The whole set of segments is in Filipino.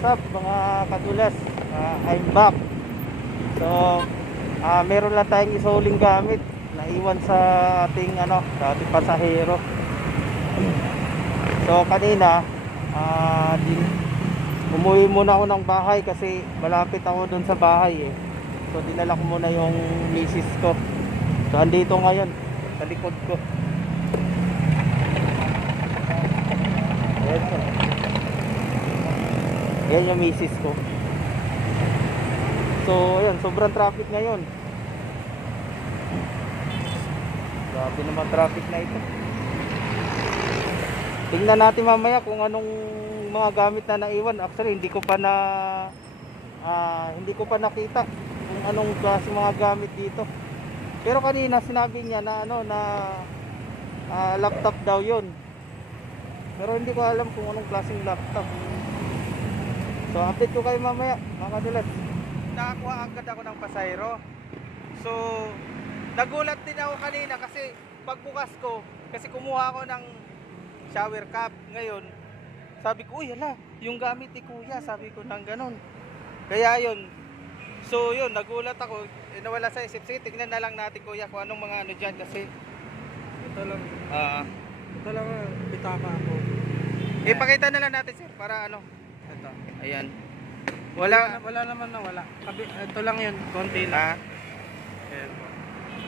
what's up mga kadulas? Ah, I'm back. So, ah meron lang tayong isuling gamit na iwan sa ating ano, sa ating pasahero. So, kanina ah din umuwi muna ako ng bahay kasi malapit ako doon sa bahay eh. So, dinala ko muna yung misis ko. So, andito ngayon sa likod ko. Ayan siya. Ayan yung misis ko. So, ayan, sobrang traffic ngayon. Grabe naman traffic na ito. Tingnan natin mamaya kung anong mga gamit na naiwan. Actually, hindi ko pa na ah, hindi ko pa nakita kung anong klase mga gamit dito. Pero kanina sinabi niya na ano na ah, laptop daw 'yon. Pero hindi ko alam kung anong klaseng laptop. So update ko kayo mamaya, mga kadulas. Nakakuha agad ako ng pasayro. So nagulat din ako kanina kasi pagbukas ko, kasi kumuha ako ng shower cap ngayon. Sabi ko, uy, hala, yung gamit ni kuya, sabi ko nang ganun. Kaya yun, so yun, nagulat ako, eh, nawala sa isip, sige, tignan na lang natin kuya kung anong mga ano dyan kasi, Ito lang, ah, ito lang bitaka ako. ipakita na lang natin sir, para ano, Ito. ayan. Wala, Wala, wala naman na wala. Kabi, ito lang yun, konti ah, lang. Ayan po.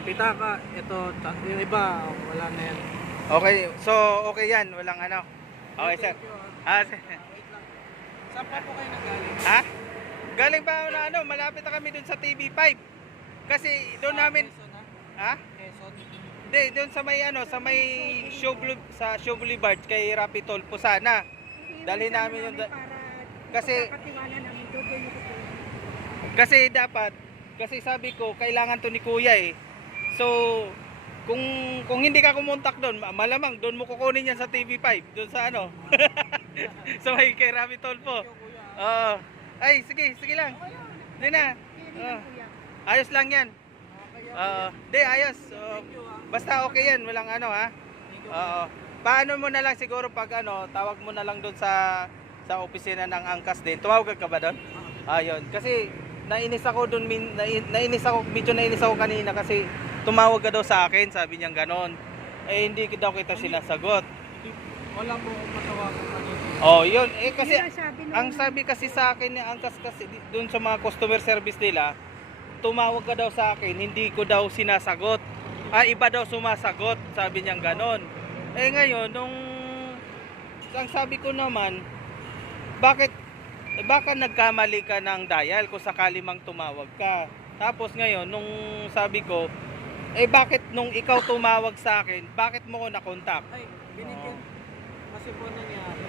Bitaka, ito, ta- yung iba, wala na yan. okay, so okay yan, walang ano. Okay sir. Ah. Ah, sir. Ah. Saan pa po kayo nagaling? Ha? Galing pa na ano, malapit na kami dun sa TV5. Kasi doon namin, ah? ha? Quezon. Hindi, doon sa may ano, sa may show sa show Boulevard kay Rapi Tolpo sana. Dali namin yung kasi- kasi dapat, kasi sabi ko, kailangan to ni Kuya eh. So, kung kung hindi ka kumontak doon, ma- malamang doon mo kukunin yan sa TV5, doon sa ano. sa may kay Rapi Tolpo. Oo. Ay, sige, sige lang. Hindi na. Kuya. Ayos lang yan. Oo. Hindi, ayos. Ah. basta okay yan, walang ano ha. Oo. Paano mo na lang siguro pag ano, tawag mo na lang doon sa sa opisina ng angkas din. Tumawag ka ba doon? Ayun. Kasi nainis ako doon, nainis ako, medyo nainis ako kanina kasi tumawag ka daw sa akin, sabi niya ganon. Eh hindi ko daw kita sinasagot. Wala po akong matawa ko kanina. Oh, yun. Eh kasi ang sabi nung- ang sabi kasi sa akin ni angkas kasi doon sa mga customer service nila, tumawag ka daw sa akin, hindi ko daw sinasagot. Ah, iba daw sumasagot, sabi niya ganon. Eh ngayon, nung ang sabi ko naman, bakit eh, baka nagkamali ka ng dial kung sakali mang tumawag ka. Tapos ngayon, nung sabi ko, eh bakit nung ikaw tumawag sa akin, bakit mo ko nakontak? Ay, binigyan. Kasi po nangyari.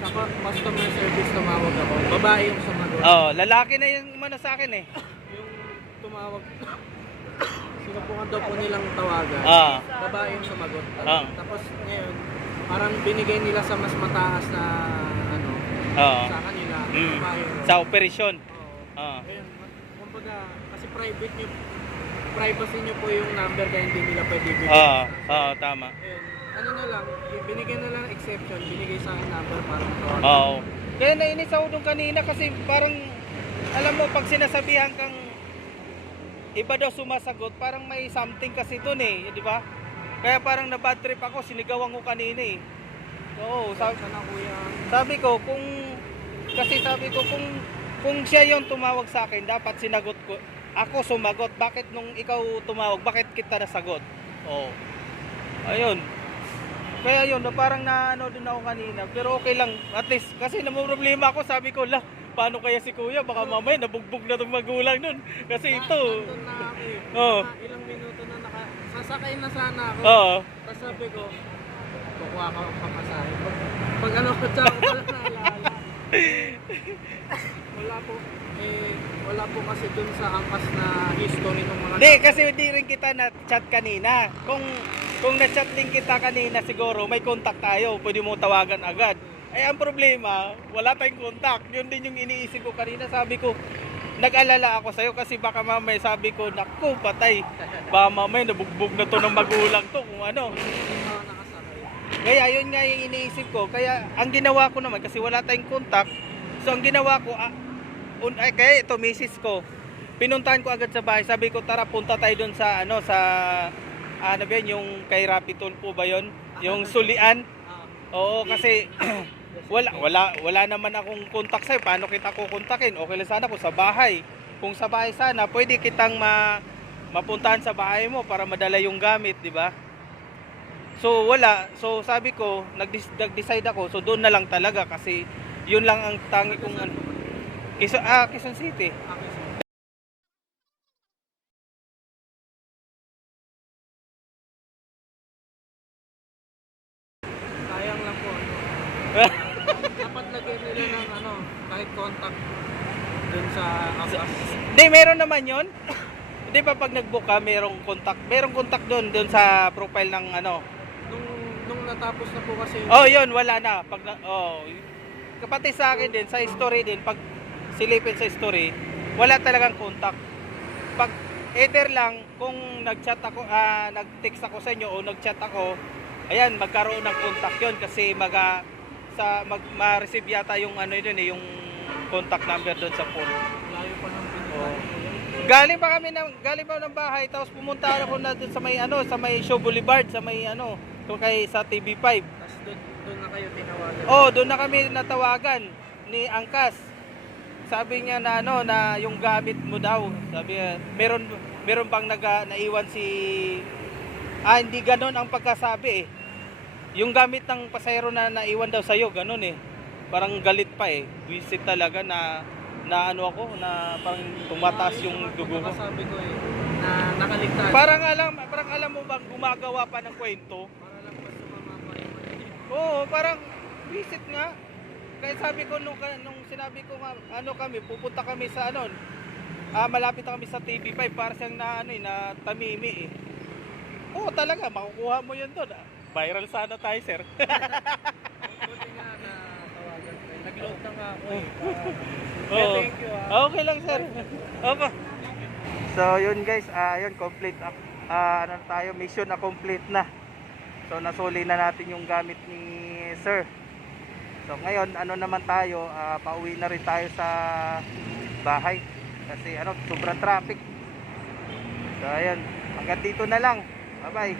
Sa cu- customer service tumawag ako. Babae yung sumagot. Oh, lalaki na yung mano sa akin eh. Yung tumawag. Sinubukan daw po nilang tawagan. Ah. Babae yung sumagot. Ah. Tapos ngayon, parang binigay nila sa mas mataas na Oo. sa kanila. Mm. Sa operasyon. Oo. Ayun, kumbaga, kasi private nyo, privacy nyo po yung number kaya hindi nila pwede bigyan. Oo, oo, tama. Ayun, ano na lang, binigyan na lang exception, binigay sa akin number para tawagan. Oo. Kaya nainis ako doon kanina kasi parang alam mo pag sinasabihan kang iba daw sumasagot, parang may something kasi doon eh, di ba? Kaya parang na bad trip ako, sinigawan ko kanina eh. Oo, sabi, Sana kuya, sabi ko kung kasi sabi ko kung kung siya yung tumawag sa akin, dapat sinagot ko. Ako sumagot. Bakit nung ikaw tumawag, bakit kita nasagot? Oo. Ayun. Kaya yun, na parang naano din ako kanina. Pero okay lang. At least, kasi naman problema ako, sabi ko, lah, paano kaya si kuya? Baka mamaya nabugbog na itong magulang nun. Kasi ito. nandun na ako eh. Oo. Mga ilang minuto na naka, sasakay na sana ako. Oo. Tapos sabi ko, kukuha ka ng pamasahe. Pag, pag ano ko ako pala naalala. wala po, eh, wala po kasi dun sa angkas na history ng mga... Hindi, kasi hindi rin kita na-chat kanina. Kung kung na-chat din kita kanina siguro, may contact tayo. Pwede mo tawagan agad. Eh, ang problema, wala tayong contact. Yun din yung iniisip ko kanina. Sabi ko, nag-alala ako sa'yo kasi baka mamaya sabi ko, naku, patay. Baka mamaya nabugbog na to ng magulang to kung ano. Kaya yun nga yung iniisip ko. Kaya ang ginawa ko naman, kasi wala tayong contact, So ang ginawa ko, ah, un, ay, kaya ito, misis ko, pinuntahan ko agad sa bahay. Sabi ko, tara, punta tayo doon sa, ano, sa, ano ba yun, yung kay Rapi Tulpo ba yun? Yung sulian. Ah, Oo, kasi wala, wala, wala naman akong kontak sa'yo. Paano kita kukontakin? Okay lang sana kung sa bahay. Kung sa bahay sana, pwede kitang ma, mapuntahan sa bahay mo para madala yung gamit, di ba? So wala. So sabi ko, nag-decide ako. So doon na lang talaga kasi yun lang ang tangi kong ano. Quezon, ah, Quezon City. Sayang lang po. Dapat lagyan nila ng ano, kahit contact dun sa apas. Hindi, meron naman yon. Hindi pa pag nag-book ka, merong contact. Merong contact doon, doon sa profile ng ano. Natapos na po kasi Oh, yun, wala na. Pag na, oh, kapatid sa akin din, sa story din, pag silipin sa story, wala talagang contact. Pag either lang, kung nag-chat ako, ah, nag-text ako sa inyo o nag-chat ako, ayan, magkaroon ng contact yun kasi maga, sa, mag, ma-receive yata yung ano yun eh, yung contact number doon sa phone. layo pa ng ko. Galing pa kami ng galing pa ng bahay tapos pumunta ako na doon sa may ano, sa may Show Boulevard, sa may ano, kay sa TV5. Tapos doon, doon na kayo tinawagan. Oh, doon na kami natawagan ni Angkas. Sabi niya na ano na yung gamit mo daw. Sabi niya, meron meron bang naga, naiwan si Ah, hindi ganoon ang pagkasabi eh. Yung gamit ng pasahero na naiwan daw sa'yo, ganun eh. Parang galit pa eh. Visit talaga na na ano ako, na parang tumataas Ah, yung dugo ko. Sabi ko eh, na nakaligtas. Parang alam, parang alam mo bang gumagawa pa ng kwento? Para lang mas sumama pa yung ano. Oo, parang visit nga. Kaya sabi ko nung, nung sinabi ko nga, ano kami, pupunta kami sa ano, ah, malapit na kami sa TV5 para siyang na ano eh, na tamimi eh. Oo, talaga, makukuha mo yun doon. Viral sana tayo, sir. Buti nga na tawagan ko. eh. Nag-load na nga ako eh. Oo. Thank you ah. Okay lang, sir. Opo. So, yun guys, ah, yun, complete up. Ah, ano tayo, mission na complete na. So, nasuli na natin yung gamit ni sir. So, ngayon, ano naman tayo, ah, pauwi na rin tayo sa bahay. Kasi, ano, sobrang traffic. So, ayun, hanggang dito na lang. Bye-bye.